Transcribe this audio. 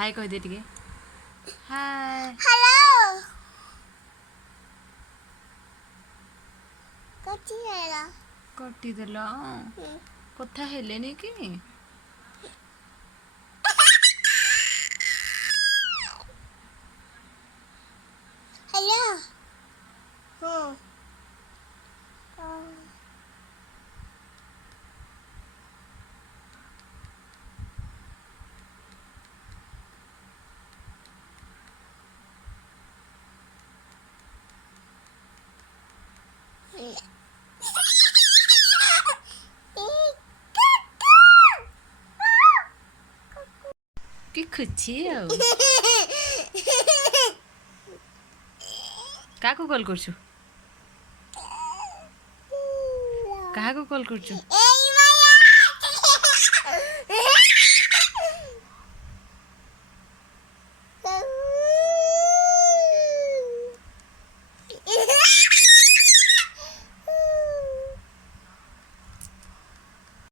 हाय कह दे टिके hi hello कथि हैला कटी देल कथा हेलेनी कि हेलो कि खुची काको कॉल करछु काको कॉल करछु